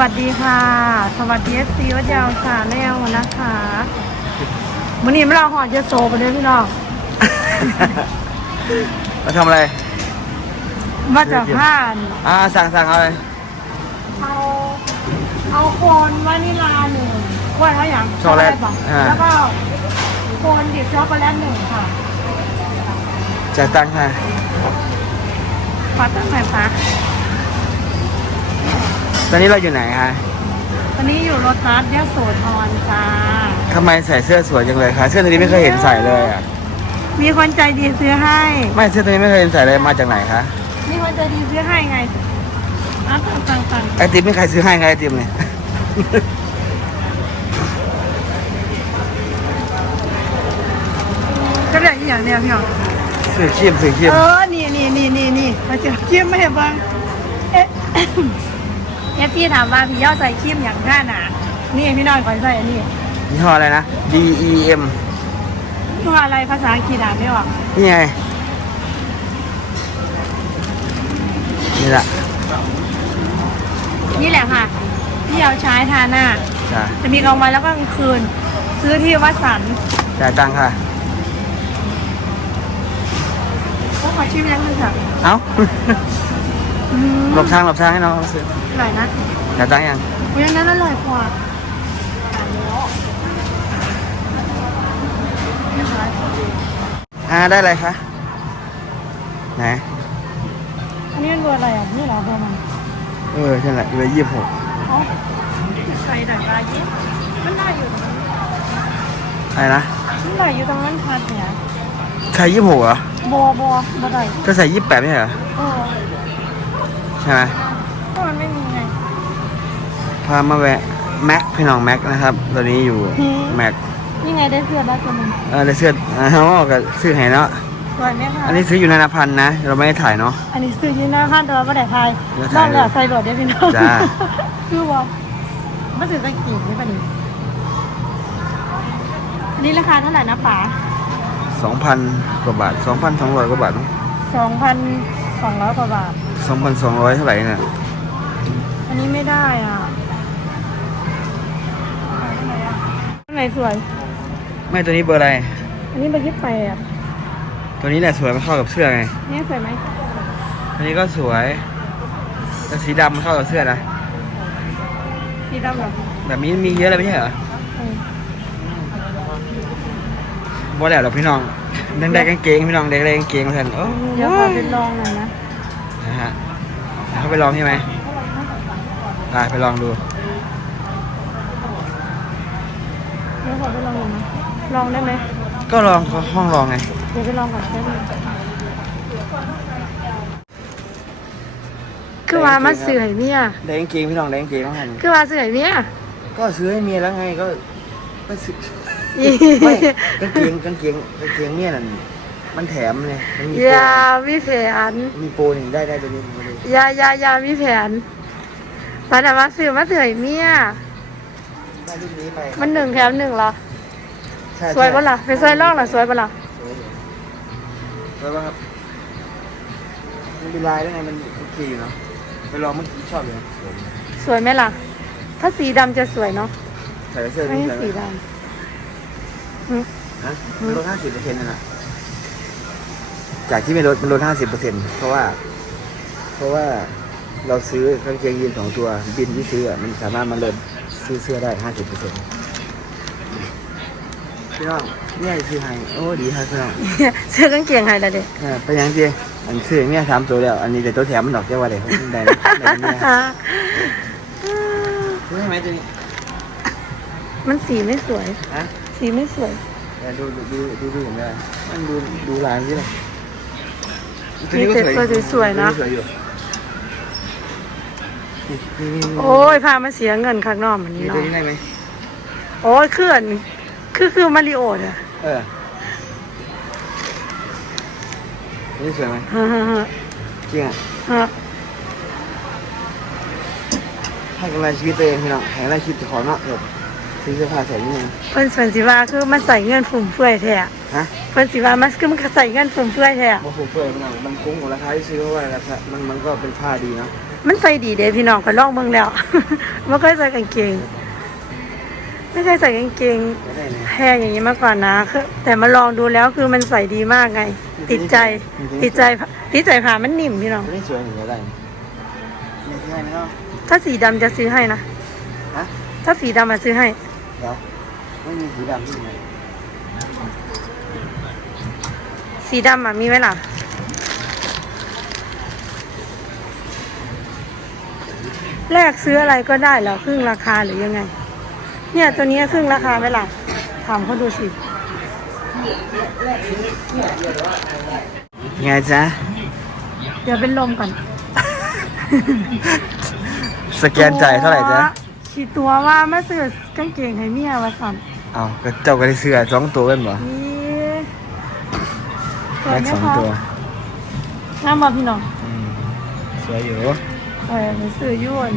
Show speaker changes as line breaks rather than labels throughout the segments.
วัสดีค่ะ สวัสดีเอฟซีวัดยาวสาแนวนะคะวันนี้ไม่เราหอดจะโซไปเลยพี่น้อง
มาทำอะไร
ว่าจะผ่าน
อ่าสั่งสั่งเอาเลย
เอาเอาโคนวานิลาหนึ่งโคนอะไรอย่าง
ช็อกโกแลต
ป่ะ
อ่า
แล้วก็โคนดิบช็อกโกแลตหนึ่งค่ะ
จ่ายตังค์ค่ะ
ฟัดตั้งแต่ฟ้า
ตอนนี้เราอยู่ไหนคะ
ตอนนี้อยู่รถทัสยะโสธรจ้า
ทำไมใส่เสื้อสวยจังเลยคะเสื้อตัวนี้ไม่เคยเห็นใส่เลยอะ
มีคนใจดีซื้อให้
ไม่เสื้อตัวนี้ไม่เคยเห็นใส่เลยมาจากไหนคะ
มีคนใจดีซื้อให้ไงอะตังตังตัง
ไอติมไม่ใครซื้อให้ไงไอติมเนี่ย
ก็เรียกอีกอย่างเดียวพี่น้อง
ซื้อครีมซื้อครีม
เออ นี่นี่นี่นี่นี่มาเจอครีมไม่เห็นบ้างเอ๊ะเอฟพี่ถามว่าพี่ย่อใส่ครีมอย่างหน้าหนานี่พี่น้อยก่อนใส่อันนี้
ยี่ห้ออะไรนะ D E M
ตัวอะไรภาษาอังกฤษอ่านไม่ออก
นี่ไง นี่แหละ
นี่แหละค่ะ ที่เอาใช้ทาหน้า
จ้า
จะมีกลางวันแล้วก็กลางคืน ซื้อที่วัดสัน
จ่ายตังค์ค่ะ
ก็ขอชิมยังนึงค่ะ
เอ้า
อืม
หลบทางหลบทางให้น้องเขาซื้อ
อร่อยนะ
จ่ายตังค์ยัง
เพราะฉะนั้นอร่อยกว่าเรียบร้อย
อ่าได้อะไรคะไหน
อันนี้มันเบอร์อะไรอะนี่เหรอเบอร์มัน
เออใช่แหละเลยยี่สิบหก
อ๋อใส่ดักปลาเย็บมันได้อยู่ตรงนั้น
อะไรนะ
มันได้อยู่ตรงนั้นพัดเนี่ย
ใช่ยี่สิบหกเหรอ
บัวบัวบัวได้
เธอใส่ยี่สิบแปดไม่ใช่เหรอ
เออ
ใช่ไหม
ก็มันไม่มีไง
พามาแวะแม็กพี่น้องแม็กนะครับ ตอนนี้อยู่
อืม
แม็ก
นี่ไงได้เสื้อได้ตัวหนึง
เออได้เสื้ออ๋อกับซื้อให้เนาะ
สวยไหมคะ
อันนี้ซื้ออยู่ในนาพันธ์นะ เราไม่ได้ถ่ายเนาะ
อันนี้ซื้อยืนหน้าพันแต่ว่าไม่ได้ไทย
ไม่ได้
น
ถ่า
อยกจากใส่โหลดได้พี่น้อง
จ้า
คือว่าไม่ซื้อตะกี้นี่ปะนี่อันนี้ราคาเท่าไหร่นะป๋า
สองพันกว่าบาทสองพันสองร้อยกว่าบาท
สองพันสองร้อยกว่าบาท
สองพันสองร้อยเท่าไหร่เนี่ย
อันนี้ไม่ได้อะอันไหนสวย
ไม่ตัวนี้เบอร์อะไร
อันนี้เบอร์ยี่สิบแปด
ตัวนี้แหละสวยมันเข้ากับเสื้อไง
นี่สวยไหม
ตัวนี้ก็สวยแต่สีดำมันเข้ากับเสื้อนะ
สีดำเหรอ
แบบนี้มีเยอะเลยไม่ใช่เหรอ
เออ
บ่แล้วหรอกพี่น้องนั่นได้กางเกงพี่น้องได้ได้กางเกงมาแทนโอ้
เดี๋ยวขอเป็นลองหน่อยนะ
นะฮะเขา ไปลองใช่ไหมไปไปลองดู
เดี๋ยวขอไปลองหน่อยนะลองได้ไหม
ก็ลองห้องลองไง
เดี๋ยวไปลองก่อนได้ไหมคือว่ามาสื่อให้เนี่ย
ได้กางเกงพี่น้องได้กางเกงมาให้
คือว่าสื่อให้เนี่ย
ก็ซื้อให้เมียแล้วไงก็ก็ซื้อ
อี
ไม่กางเกงกางเกงกางเกงเมียนั่น มันแถมเลยมันมีโปร
อยามีแผน
มีโปรหนึ่งได้ได้ตัวนี้มาเลย
อยาอยาอยามีแผนมาแต่มาสื่อมาสื่อให้เนี่ย
ได้รุ่นนี้ไป
มันหนึ่งแถมหนึ่งเหรอ
ใช่
สวยปะล่ะไปซอยล่องล่ะสวยปะล่ะ
สวยอยู่สวยปะครับมันเป็นลายแล้วไงมันโอเคอยู่เนาะไปลองเมื่อกี้ชอบเลยนะสวย
สวยไหมล่ะ ถ้าสีดำจะสวยเนาะ
ใส่เสื้อ
ไม่
นี่
ใช่
ใส่
สี
ไหม
ดำอืม
ฮะมันลดห้าสิบเปอร์เซ็นต์นะนะ จากที่ไม่ลดมันลดห้าสิบเปอร์เซ็นต์เพราะว่า เพราะว่าเราซื้อกางเกงยีนสองตัวบินที่ซื้ออะมันสามารถมาลดซื้อเสื้อได้ห้าสิบเปอร์เซ็นต์พี่น้องเนี่ยซื้อให้โอ้ดีครับพี่น้อง
เสื้อกางเกงให้ละเด็ก
เออไปยังจีอันซื้อเนี่ยสามตัวแล้ว อันนี้แต่ตัวแถมมันดอกเจ้าว่าเดี๋ยวได้นะได้เนี่ยซื้อให้ไหมตัวนี้
มันสีไม่สวย
ฮะ
สีไม่สวย
เดี๋ยวดูดูดูดูดูผมได้มันดูดูลายนี่เล ย
มีแต่ตัวสวยๆนะ
ตัวสวยอยู่นี่นี่นี่
โอ้ยพามาเสียเงินข้างนอกมัน
มี
นี่
ตัว
เนาะ
นี้ได้ไหม
โอ้ยเคลื่อนคือคือมาริโอเด้อ
เออตัวนี้สวยไหม
ฮะฮะฮะ
จริงอะ
ฮะ
ให้กำไรชีวิตตัวเองพี่น้องให้กำไรชีวิตเจ้าของเนาะแบบ ซื้อเสื้อผ้าใส่นี่ไง
เพิ่นสันสิว่าคือมันใส่เงินฟุ่มเฟือยแท้
ฮะ
เพิ่นสิว่ามันคือมันใส่เงินฟุ่มเฟือยแท้
โอ้โหเปิดพี่น้องมันคุ้มกับราคาที่ซื้อเพราะว่าราคามันมันก็เป็นผ้าดีเนาะ
มันใส่ดีเด้พี่น้องก็ลองเบิ่งแล้วไม่เคยใส่กางเกงไม่เคยใส่กางเกง
ไม่ได้เลย
แพงอย่างนี้มาก่อนนะคือแต่มาลองดูแล้วคือมันใส่ดีมากไง ติดใจ ติดใจติดใจผ่ามันนิ่มพี่น้อง
ตัวนี้สวยหนึ่งอะไรไม่ใช่นะเนาะ
ถ้าสีดำจะซื้อให้นะ
ฮะ
ถ้าสีดำมาซื้อให้
เดี๋ยวไม่มีสีดำที่ไหน
สีดำอะมีไหมล่ะ แลกซื้ออะไรก็ได้เหรอครึ่งราคาหรือยังไง เนี่ยตัวนี้ครึ่งราคาไหมล่ะ ถามเขาดูสิ
ไงจ๊ะ
เดี๋ยวเป็นลมก่อน
สแกนจ่ายเท่าไหร่จ๊ะ
ฉีดตัวว่ามาซื้อกางเกงให้เมียวะสัน
เอาก็เจ้าก็ได้เสื้อสองตัวเป็นบ่
นี่สว
แม็ก
ไหม
สอง
คะ
ตัว
น้ำมาพี่น้อง
อืมสวยอยู่
เออไปซื้อยุ่น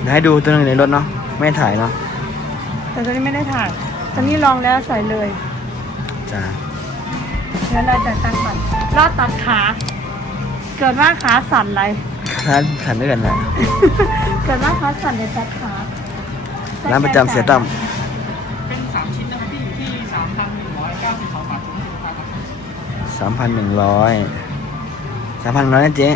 เดี๋ยวให้ดูตัวหนึงในรถเนาะไม่ถ่ายเนาะ
แต่ตอนนี้ไม่ได้ถ่ายตอนนี้ลองแล้วใส่เลย
จ้า
แล้วเราจะตั้งก่อนรอดตัดขา เกิดว่าขาสั่นไร
ร้านขันด้วยกันแหละ
เกิดว่าขาสั่นในตัดขา
ร้านประจำเสียตั้ม
เป็นสามชิ้นนะครับพี่อยู่ที่สามพันหนึ่งร้อยเก้าสิบสองบาททุกสินค้าครับ
สามพันหนึ่งร้อยสามพันร้อยนะเจ๊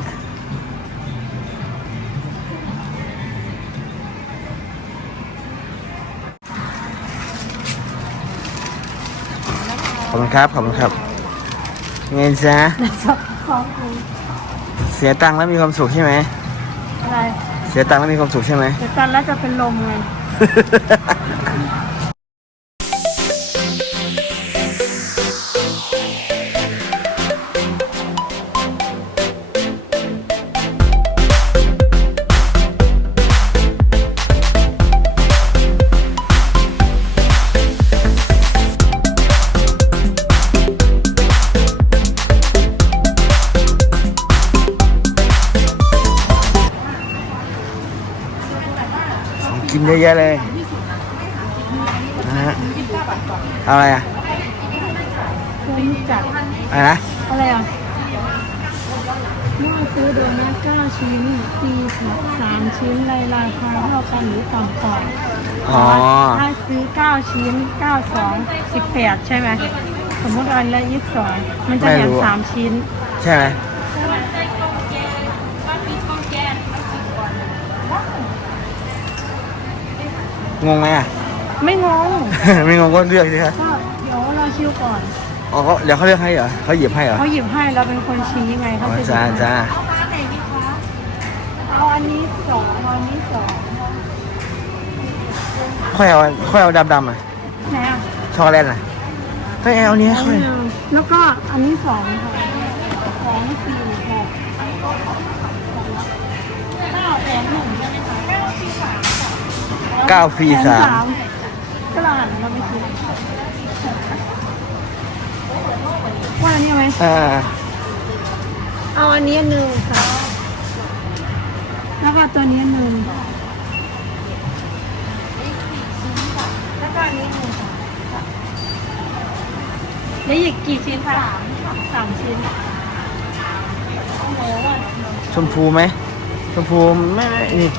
ขอบคุณครับ ขอบคุณครับไงจ๊ะ
ของกู
เสียตังค์แล้วมีความสุขใช่ไหม
อะไร
เสียตังค์แล้วมีความสุขใช่ไหม
เดี๋ยวตันแล้วจะเป็นลมไง
ข 哈哈哈哈哈 องกินเยอะแยะเลยนะฮะเอาอะไรอะ
คุ้มจัด
อะไรนะ
อะไรอะเมื่อซื้อโดนัท9ชิ้นฟรีสามชิ้นในราคาเท่ากันหรือต่ำกว่า
อ๋อ
ถ้าซื้อ9ชิ้น9 2 18ใช่ไหมสมมติอันละ22มันจะแถ
ไม่รู้
ม3ชิ้น
ใช่ไหม งงไหมอะ
ไม่งง
ไม่งงก็เลือกสิครับ
ก็เดี๋ยวเราคิวก่อน
อ๋อเขาเดี๋ยวเขาเลือกให้เหรอเขาหยิบให้เหรอ
เขาหยิบให้เราเป็นคนชี้ไง
อ๋
เขา
อ
จะหยิบ
จ้า
ให้
จ้า
เอาอันนี้สองเอาอันนี้สอง
ค่อยเอาค่อยเอาดำดำๆอะ
ไหนอะ
ช็อกโกแลตอะเฮ้ยเอาอันนี้
เอา
ค่อย
หนึ่งแล้วก็อันนี้สองค่ะสองสี่หกเก้าแถมหนึ่งใช่ไหมคะเก้าสี่สามค่ะ
เก้าฟรีสาม
ก็เราอ่านเราไม่คิดว่าอันนี้ไหม
อ่า
เอาอันนี้หนึ่งค่ะแล้วก็ตัวนี้หนึ่งแล้วก็อันนี้หนึ่งค่ะแล้วอีกกี่ชิ้นคะสามสามชิ้นโอ้โห
ชมพูไหมชมพูไม่ไม่นี่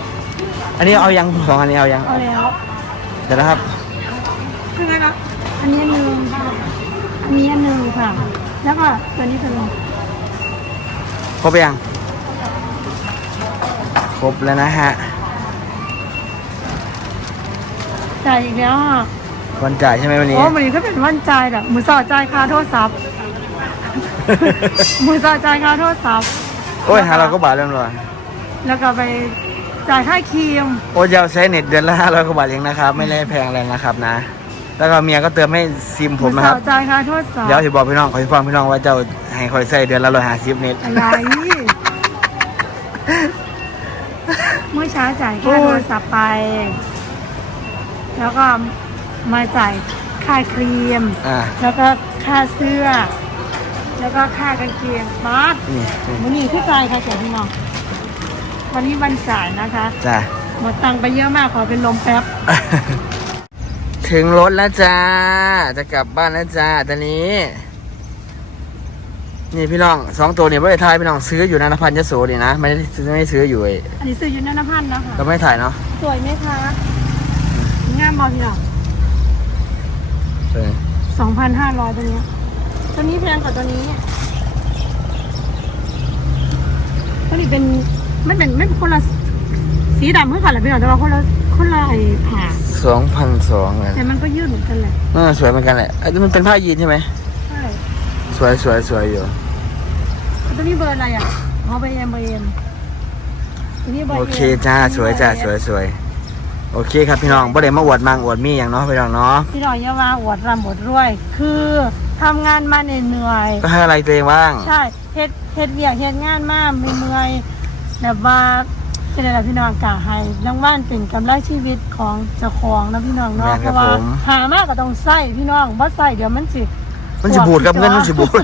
อันนี้เอายังสองอันนี้เอายัง
เอาแล้ว
เดี๋ยวนะครับ
ใช่ไหมคะอันนี้หนึ่งค่ะ อันนี้หนึ่งค่ะ แล้วก็ตัวนี้ตัวหนึง
ครบยัง ครบแล้วนะฮะ
จ่ายอีกแล้วอะ
วันจ่ายใช่ไหมวันนี้
โอ้มันนี้ก็เป็นวันจ่ายแบบมือสอดจ่ายค่าโทษศัพท์ มือสอดจ่ายค่าโทษศัพท์
โอ้ยหาเราก็บาทแล้วหรอ
แล้วก็ไป จ่ายค่าครีม
โอ้ยยาวใช้เน็ตเดือนละห้าร้อยกว่าบาทเองนะครับ ไม่ได้แพงอะไรนะครับนะ แล้วก็เมียก็เติมให้ซิมผมนะครับ
อสอดจ่ายค่าโทษศัพท์
เดี๋ยวจะบอกพี่น้องขอจะฟังพี่น้องว่าเจ้าให้คอยใส่เดือนละร้อยห้าสิบเน็ต
อะไรเมื่อเช้าจ่ายค่าโทรศัพท์ไป แล้วก็มาจ่ายค่าครีม
อ่า
แล้วก็ค่าเสื้อ แล้วก็ค่ากางเกงมาร์
นี่นี่
วันนี้ผู้จ่ายค่ะแกพี่น้อง วันนี้วันจ่ายนะคะ
จ้า
หมดตังค์ไปเยอะมากขอเป็นลมแป๊บ
ถึงรถแล้วจ้า จะกลับบ้านแล้วจ้า ตอนนี้ นี่พี่น้องสองตัวเนี่ยไม่ได้ถ่ายพี่น้องซื้ออยู่นะนพันยโสนี่นะไม่ได้ซื้อไม่ได้ซื้ออยู่ไอ้
อันนี้ซื้ออยูนันพันธ์นะคะ
เราไม่ถ่ายเนาะ
สวยไหมคะงามบอพี่น้อง
เออ
สองพันห้าร้อยตัวเนี้ยตัวนี้แพงกว่าตัวนี้ตัวนี้เป็น ไม่เป็นไม่เป็นคนละสีดำเมื่อก่อนเลยพี่น้องแต่ว่าคนละคนละไอ้ผ่า
สองพันสองเลย
แต่มันก็ยืดเหมือนกันแหละ
เออสวยเหมือนกันแหละไอ้นี่มันเป็นผ้ายีนใช่ไหม
ใช่
สวยสวยสวยอยู่
ตัวนี้เบอร์อะไรอะอ๋อเบอร์เอ็มเบอร์เอ็มตัวนี้เบอร์
โอ
เอ็ม
เคจ้าสวยจ้าสวยสวยโอเคครับพี่น้องบ่ได้มาอวดมังอวดมีอย่างเนาะพี่น้องเนาะ
พี่น้องอย่ามาอวดรำอวดรวย คือทำงานมาเหนื่อยๆ
ก็ให้อะไรตัวเองบ้าง
ใช่เฮ็ดเฮ็ดเวียกเฮ็ดงานมากไม่เมื่อย แบบว่าเป็นอะไรพี่น้องกะให้รางวัลเป็นกำไรชีวิตของเจ้าของนะพี่น้องเนาะ
แม่น
เพ
ครับ
ราะว่า
ผม
หามากก็ต้องใส่พี่น้องบ่ใส่เดี๋ยวมันสิ
มันจะบูดกับเงินมันจะบูด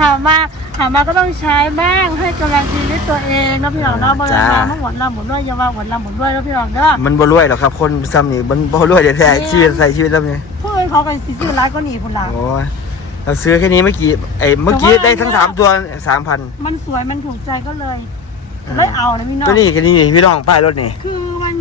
หามาหามาก็ต้องใช้บ้างให้กำลังชีวิตตัวเองนะพี่น้องเนาะบ่ได้
จ้า
มาหมดลำหมดด้วยอย่าว่าหมดลำหมดด้วยนะพี่น้องเด้อ
มันบ่รวยหรอกครับ คนซ้ำนี่มันบ่รวยเดี๋ยวแท้
เนี่ย
ชีวิตใส่ชีวิตแล้วนี่
ผู้อื่นเขาก็สิซื้อหลายกว่านี้พุ่นล่ะ
โอ้ยเราซื้อแค่นี้เมื่อกี้ไอ้เมื่อกี้
แต่ว่า
ได้ทั้งสามตัวสามพัน
มันสวยมันถูกใจก็เลย เลยเอานะพี่น้อง
ตัวนี้แค่นี้นี่พี่น้องป้ายรถนี่
คือมัน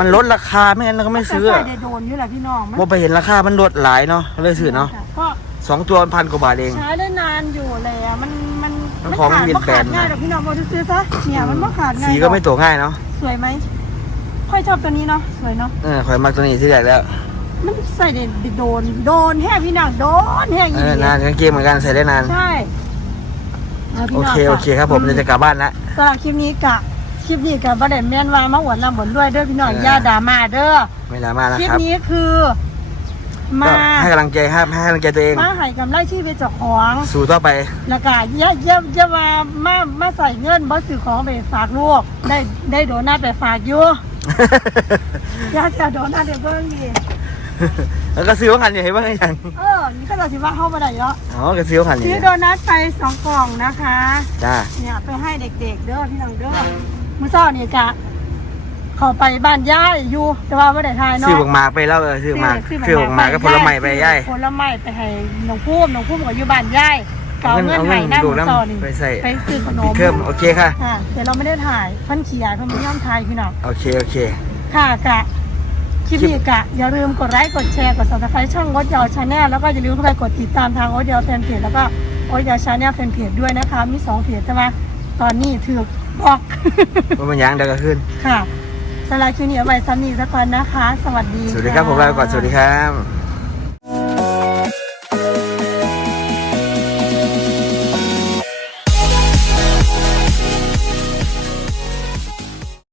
มันลดราคาไม่งั้นเราก็ไม่ซื้อ
แต่ใส่ได้โดนอยู่แหละพี่น้องมัน
ว่าไปเห็นราคามันลดหลายเนาะเลยซื้อเนาะ
ก็
สองตัวพันกว่าบาทเอง
ใช้ได้นานอยู่เลยอะมันมัน
มันของมันเปลี่ยนแปลง
ขาดง่ายหรอกพี่น้องมาซื้อซะเนี่ยมันไม่ขาดง่าย
สีก็ไม่ตกง่ายเนาะ
สวยไหมค่อยชอบตัวนี้เนาะสวยเนาะ
เออข่อยมาตัวนี้ที่แรกแล้ว
มันใส่ได้โดนโดนแห้พี่น้องโดนแห้
เอ
ยี่
อนานกางเกงเหมือนกันใส่ได้นาน
ใช่าพี่
โอ
น้ง
เค โอเคครับผมเดี๋ยวจะกลับบ้านละ
สำหรับคลิปนี้กะคลิปนี้กับประเด็นแม่นวามาหวนลำบนด้วยเด้อพี่น้อง
เออ
อย่าด่ามาเด้อ
ไม่ลามาแล้ว
คลิป
ครับ
นี้คือมา
ก็ให้กำลังใจให้ให้กำลังใจตัวเอง
มาให้กำไรชีวิตเจ้าของ
สู่ต่อไป
แล้วก็อย่าอย่าอย่ามามามาใส่เงินบ่ซื้อของไปฝากลูกได้ได้โดนัทไปฝากอยู่ อย่าจะโดนัทเดี๋ยวเบิ่งดิ
แล้วก็ซื้อว่าคันอยู่เห็นว่าไงยัง
เออ นี่ก็จะสิว่าเข้ามาได้เนาะ
อ๋อก็ซื้อว่าคัน
ซื้
นี้
อโดนัทไปสองกล่องนะคะ
จ้า
เนี่ยไปให้เด็กๆเด้อพี่น้องเด้อมื้อเช้านี่กะเขาไปบ้านย่ายอยู่แต่ว่าไม่ได้ทายเนาะ
ซื้อบักหมากไปแล้วเออซื้อหมากซื้อบักหมากก็ผลไม้ไปย่าย
ผลไม้ไปให้น้องพุ่มน้องพุ่มก็อยู่บ้านย่ายเก่าเงินให้น้ำ
ดู
มื้อเช้านี่
น้ำไปใส่
ไปซื้อขน
พี่
ม
เคิมโอเคค่ะ
ค่ะแต่เราไม่ได้ถ่ายเพันขี่ยายเพันไม่ยอมถ่ายพี่น้อง
โอเคโอเค
ค่ะกะ คลิปนี้กะอย่าลืมกดไลค์กดแชร์กด subscribe ช่องโอ๊ตยาวชาแนลแล้วก็อย่าลืมเข้าไปกดติดตามทางโอ๊ตยาวแฟนเพจแล้วก็โอ๊ตยาวชาแนลแฟนเพจด้วยนะคะ มีสองเพจใช่ไหมตอนนี้ถือกบอก
ว่ามันยังเดี๋ยวก็ขึ้น
ค่ะสำหรับคลิปนี้เอาไว้ซ้ำนี้สักก่อนนะคะ สวัสดี
สวัสดีครับผมลาไปก่อนสวัสดีครับ